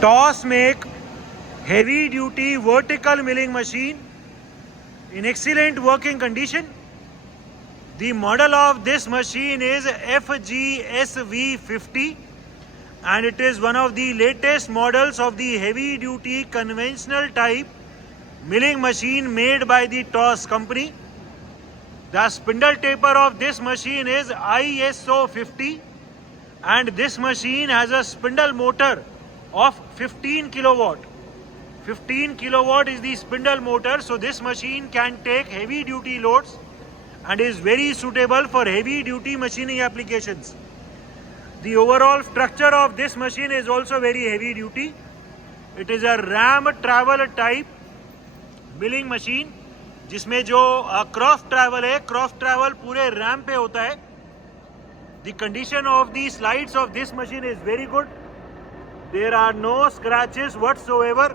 TOS make heavy duty vertical milling machine in excellent working condition. The model of this machine is FGSV50 and it is one of the latest models of the heavy duty conventional type milling machine made by the TOS company. The spindle taper of this machine is ISO 50 and this machine has a spindle motor of 15 kilowatt. 15 kilowatt is the spindle motor, so this machine can take heavy duty loads and is very suitable for heavy duty machining applications. The overall structure of this machine is also very heavy duty. It is a ram travel type milling machine जिसमें जो cross travel है, cross travel पूरे RAM पे होता है. The condition of the slides of this machine is very good. There are no scratches whatsoever.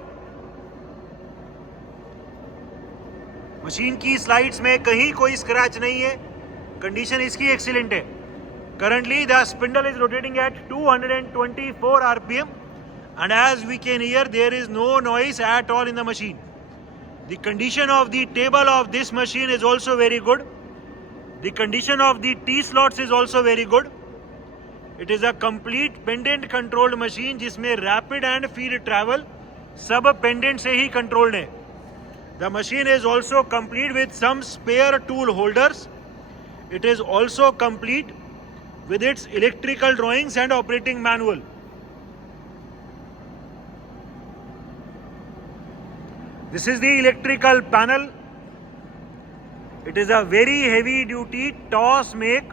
Machine की slides में कहीं कोई स्क्रैच नहीं है. कंडीशन इसकी एक्सीलेंट है. Currently the spindle is rotating at 224 rpm and as we can hear there is no noise at all in the machine. The condition of the table of this machine is also very good. The condition of the T-slots is also very good. It is a complete pendant controlled machine जिसमें rapid and feed travel सब pendant से ही controlled है. The machine is also complete with some spare tool holders. It is also complete with its electrical drawings and operating manual. This is the electrical panel. It is a very heavy duty TOS make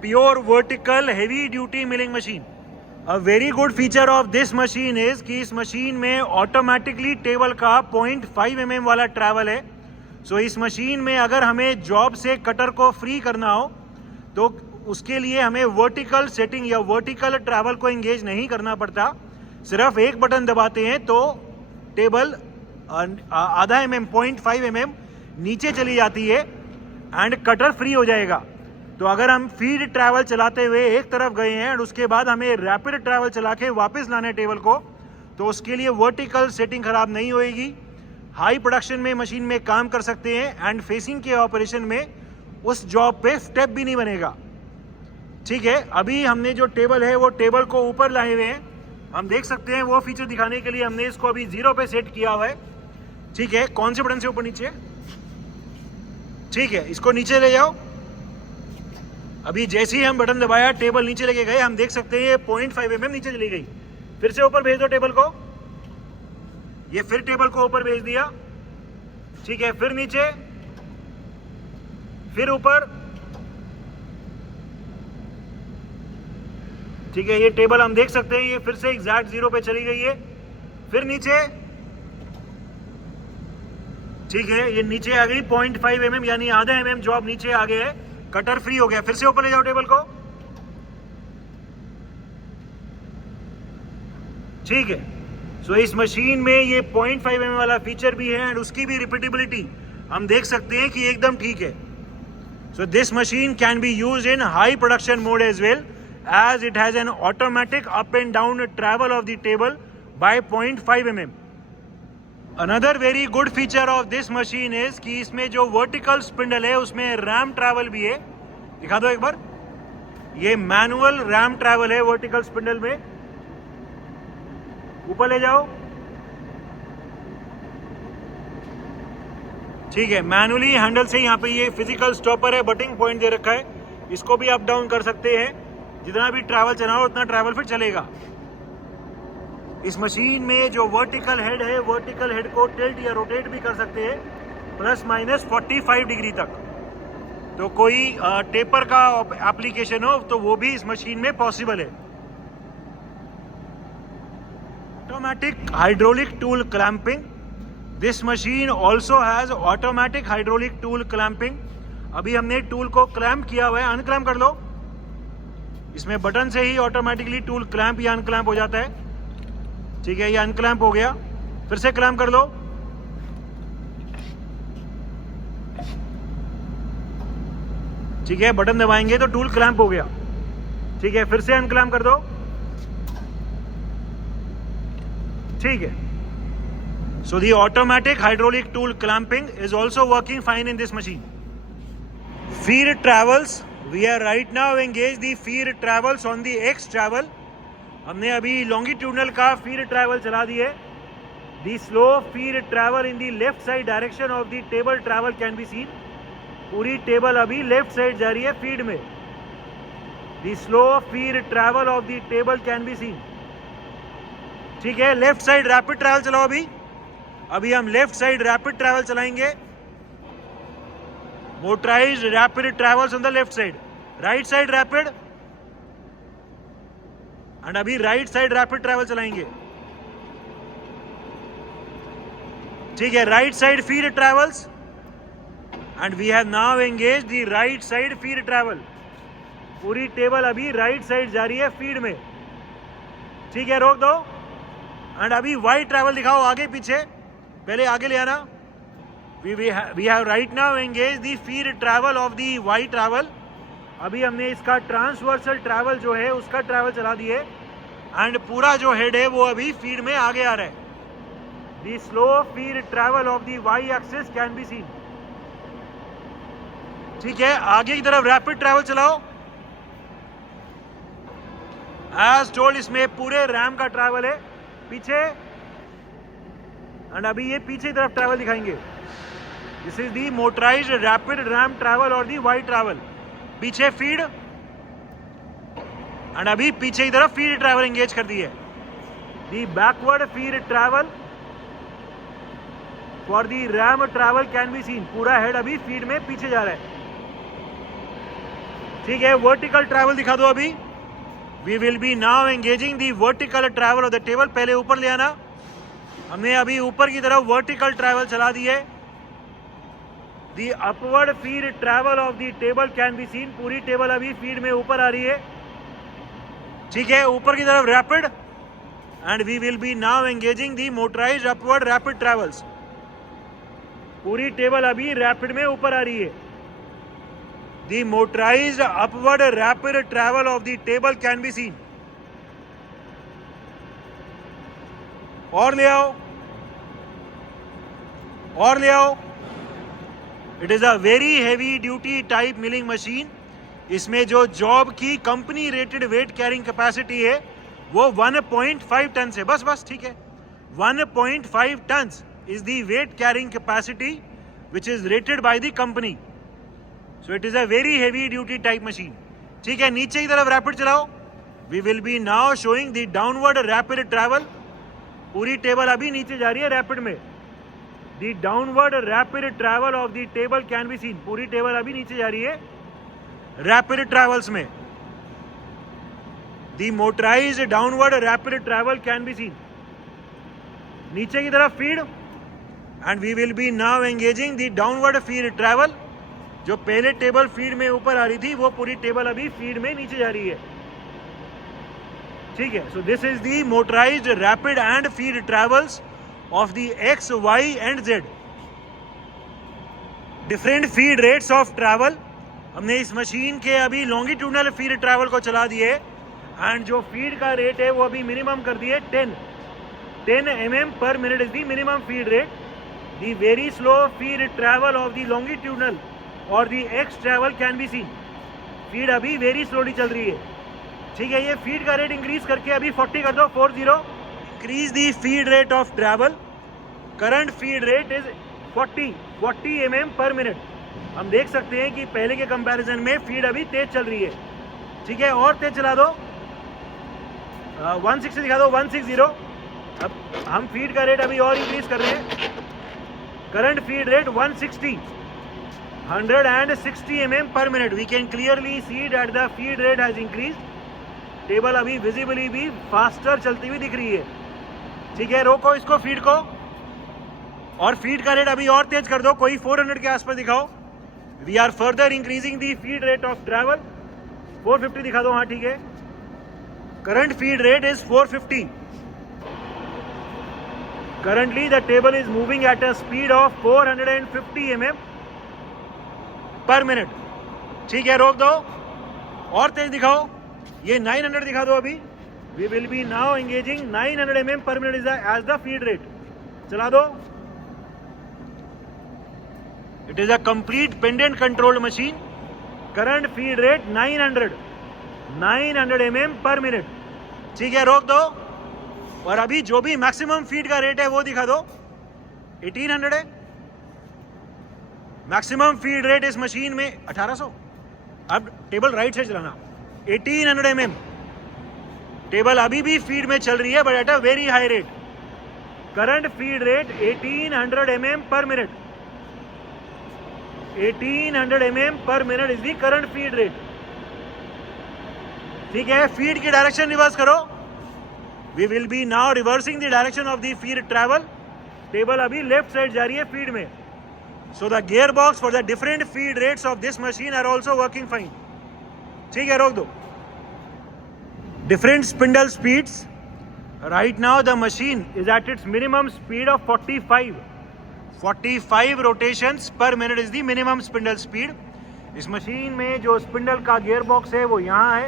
pure vertical heavy duty milling machine. A very good feature of this machine is कि इस machine में automatically table का 0.5 mm वाला travel है. सो इस machine में अगर हमें जॉब से कटर को फ्री करना हो तो उसके लिए हमें वर्टिकल सेटिंग या वर्टिकल ट्रैवल को एंगेज नहीं करना पड़ता. सिर्फ एक बटन दबाते हैं तो टेबल आधा mm 0.5 mm नीचे चली जाती है एंड कटर फ्री हो जाएगा. तो अगर हम फीड ट्रैवल चलाते हुए एक तरफ गए हैं और उसके बाद हमें रैपिड ट्रैवल चला के वापस लाना है टेबल को, तो उसके लिए वर्टिकल सेटिंग खराब नहीं होएगी. हाई प्रोडक्शन में मशीन में काम कर सकते हैं एंड फेसिंग के ऑपरेशन में उस जॉब पे स्टेप भी नहीं बनेगा. ठीक है, अभी हमने जो टेबल है वो टेबल को ऊपर लाए हुए हैं. हम देख सकते हैं वो फीचर दिखाने के लिए हमने इसको अभी 0 पे सेट किया हुआ है. ठीक है, कौन से बटन से ऊपर नीचे? ठीक है, इसको नीचे ले जाओ. अभी जैसे ही हम बटन दबाया टेबल नीचे लेके गए, हम देख सकते हैं ये 0.5 mm नीचे चली गई. फिर से ऊपर भेज दो टेबल को. ये फिर टेबल को ऊपर भेज दिया. ठीक है, फिर नीचे, फिर ऊपर. ठीक है, ये टेबल हम देख सकते हैं ये फिर से एग्जैक्ट 0 पे चली गई है. फिर नीचे. ठीक है, ये नीचे आ गई 0.5 mm यानी आधा mm जॉब नीचे आ गया है. कटर फ्री हो गया. फिर से ऊपर ले जाओ टेबल को. ठीक है, सो इस मशीन में ये 0.5 mm वाला फीचर भी है एंड उसकी भी रिपीटेबिलिटी हम देख सकते हैं कि एकदम ठीक है. So this machine can be used in high production mode as well as it has an automatic up and down travel of the table by 0.5 mm. Another very good feature of this machine is कि इसमें जो vertical spindle है उसमें ram travel भी है. दिखा दो एक बार. ये manual ram travel है vertical spindle में. ऊपर ले जाओ. ठीक है, मैनुअली हैंडल से यहाँ पे ये फिजिकल स्टॉपर है, बटिंग पॉइंट दे रखा है. इसको भी अप डाउन कर सकते हैं. जितना भी ट्रैवल चलाओ उतना ट्रैवल फिर चलेगा. इस मशीन में जो वर्टिकल हेड है, वर्टिकल हेड को टिल्ट या रोटेट भी कर सकते हैं ±45 डिग्री तक. तो कोई टेपर का एप्लीकेशन हो तो वो भी इस मशीन में पॉसिबल है. Automatic hydraulic tool clamping. This machine also has automatic hydraulic tool clamping. अभी हमने टूल को क्लैंप किया हुआ है. अनक्लैंप कर लो. इसमें बटन से ही ऑटोमेटिकली टूल क्लैंप या अनक्लैंप हो जाता है. ठीक है, ये अनक्लैंप हो गया. फिर से क्लैंप कर लो. ठीक है, बटन दबाएंगे तो टूल क्लैंप हो गया. ठीक है, फिर से अनक्लैंप कर दो. ठीक है. So the automatic hydraulic tool clamping is also working fine in this machine. Feed travels, we are right now engaged the feed travels on the X travel. हमने अभी longitudinal का feed travel चला दी है. The slow feed travel in the left side direction of the table travel can be seen. पूरी table अभी left side जा रही है फीड में. The slow feed travel of the table can be seen. ठीक है, लेफ्ट साइड रैपिड ट्रैवल चलाओ. अभी हम लेफ्ट साइड रैपिड ट्रैवल चलाएंगे. Motorised rapid travels on the left side. Right side rapid and अभी राइट साइड रैपिड ट्रैवल चलाएंगे. ठीक है, right side feed travels and we have now engage the right side feed travel. पूरी table अभी right side जा रही है feed में. ठीक है, रोक दो. एंड अभी वाई ट्रैवल दिखाओ, आगे पीछे. पहले आगे ले आना. we have right now engaged the feed travel of the Y travel. अभी हमने इसका ट्रांसवर्सल ट्रैवल जो है उसका ट्रैवल चला दिए एंड पूरा जो हेड है वो अभी फीड में आगे आ रहा है. The slow feed travel of the Y axis can be seen. ठीक है, आगे की तरफ रैपिड ट्रैवल चलाओ. एज टोल्ड इसमें पूरे रैम का ट्रैवल है पीछे एंड अभी ये पीछे की तरफ ट्रैवल दिखाएंगे. This is the motorised rapid RAM travel और दी वाई ट्रैवल. पीछे फीड एंड अभी पीछे की तरफ फीड ट्रैवल एंगेज कर दी है. The backward feed travel for the ram travel can be seen. पूरा हेड अभी फीड में पीछे जा रहा है. ठीक है, वर्टिकल ट्रैवल दिखा दो. अभी we will be now engaging the vertical travel of the table. पहले ऊपर ले आना. हमने अभी ऊपर की तरफ वर्टिकल ट्रैवल चला दी है. दी upward feed travel of the table can be seen. पूरी टेबल अभी फीड में ऊपर आ रही है. ठीक है, ऊपर की तरफ rapid and we will be now engaging the motorized upward rapid travels. पूरी टेबल अभी रैपिड में ऊपर आ रही है. The motorized upward rapid travel of the table can be seen. और ले आओ, और ले आओ. It is a very heavy duty type milling machine. इसमें जो जॉब की company rated weight carrying capacity है वो 1.5 टन है. बस ठीक है, 1.5 ton is the weight carrying capacity which is rated by the company. So it is a very heavy duty type machine. ठीक है, नीचे की तरफ रैपिड चलाओ. We will be now showing the downward rapid travel. पूरी table अभी नीचे जा रही है रैपिड में. The downward rapid travel of the table can be seen. पूरी टेबल अभी नीचे जा रही है रैपिड ट्रैवल्स में. The motorized downward rapid travel can be seen. नीचे की तरफ feed and we will be now engaging the downward feed travel. जो पहले टेबल फीड में ऊपर आ रही थी वो पूरी टेबल अभी फीड में नीचे जा रही है. ठीक है, so this is the motorised rapid and feed travels of the X Y and Z. Different feed rates of travel. हमने इस मशीन के अभी लॉन्गिट्यूडनल फीड ट्रैवल को चला दिए एंड जो फीड का रेट है वो अभी मिनिमम कर दिए 10 mm पर minute is the minimum feed rate. The very slow feed travel of the longitudinal और the X travel can be seen. Feed अभी वेरी स्लोली चल रही है. ठीक है, ये फीड का रेट इंक्रीज करके अभी 40 कर दो. 40 increase the feed rate of travel. Current feed rate is 40 mm पर मिनट. हम देख सकते हैं कि पहले के कंपैरिजन में फीड अभी तेज चल रही है. ठीक है, और तेज चला दो. 160 दिखा दो. 160. अब हम फीड का रेट अभी और इंक्रीज कर रहे हैं. करंट फीड रेट 160 mm पर minute. We can clearly see that the feed rate has increase. Table अभी विजिबली भी फास्टर चलती हुई दिख रही है. ठीक है, रोको इसको फीड को और फीड का रेट अभी और तेज कर दो. कोई 400 के आसपास दिखाओ. We are further increasing the feed rate of travel. 450 दिखा दो. हाँ ठीक है, current feed rate is 450. Currently the table is moving at a speed of 450 mm पर मिनट. ठीक है, रोक दो और तेज दिखाओ. ये 900 दिखा दो. अभी We will be now engaging 900 mm per minute as the feed rate. चला दो. It is a complete pendant controlled machine. Current feed rate 900 mm per minute. ठीक है, रोक दो. और अभी जो भी मैक्सिमम फीड का रेट है वो दिखा दो. 1800 है. मैक्सिमम फीड रेट इस मशीन में 1800. अब टेबल राइट से चलाना. 1800 mm. टेबल अभी भी फीड में चल रही है but at a very high rate. Current feed rate 1800 mm पर मिनट. 1800 mm पर minute is the current feed rate. ठीक है, फीड की डायरेक्शन रिवर्स करो. We will be now reversing the direction of the feed travel. Table अभी left side जा रही है फीड में. So the gear box for the different feed rates of this machine are also working fine. ठीक है, रोक दो. Different spindle speeds. Right now the machine is at its minimum speed of 45. 45 rotations per minute is the minimum spindle speed. इस machine में जो spindle का gear box है वो यहाँ है.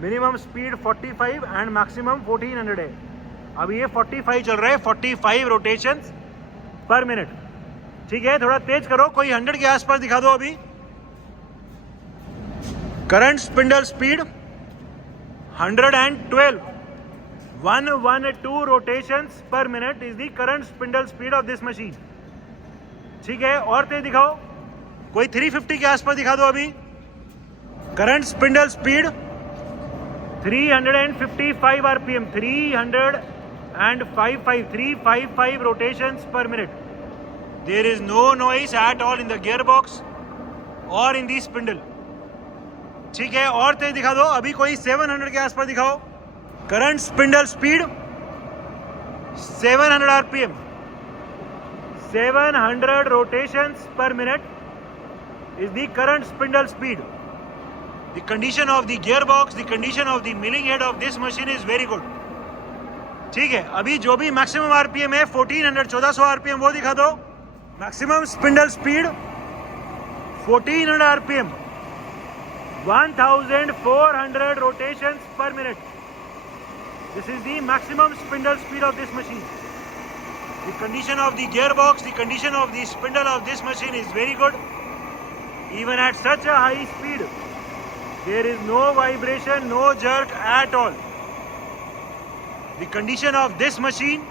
मिनिमम स्पीड 45 एंड मैक्सिमम 1400 है. अब ये 45 चल रहा है. 45 रोटेशंस पर मिनट. ठीक है, थोड़ा तेज करो. कोई 100 के आसपास दिखा दो. अभी current spindle speed 112. 112 rotations per minute is the current spindle speed of this machine. ठीक है, और तेज दिखाओ. कोई 350 के आसपास दिखा दो. अभी current spindle speed 355 RPM. 355 rotations per minute. There is no noise at all in the gearbox or in the spindle. ठीक है, और तेज दिखा दो. अभी कोई 700 के आसपास दिखाओ. Current spindle speed 700 RPM. 700 rotations per minute is the current spindle speed. The condition of the gearbox, the condition of the milling head of this machine is very good. ठीक है, अभी जो भी मैक्सिमम RPM है 1400 RPM वो दिखा दो. Maximum spindle speed 1400 RPM. 1400 rotations per minute. This is the maximum spindle speed of this machine. The condition of the gearbox, the condition of the spindle of this machine is very good. Even at such a high speed, there is no vibration, no jerk at all. The condition of this machine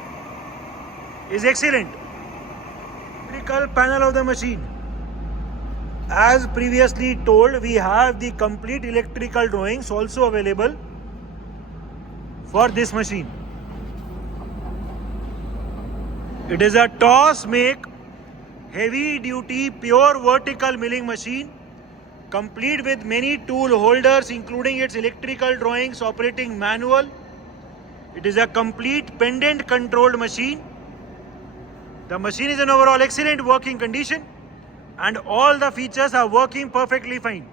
is excellent. Electrical panel of the machine. As previously told, we have the complete electrical drawings also available for this machine. It is a toss make heavy duty pure vertical milling machine, complete with many tool holders including its electrical drawings, operating manual. It is a complete pendant controlled machine. The machine is in overall excellent working condition and all the features are working perfectly fine.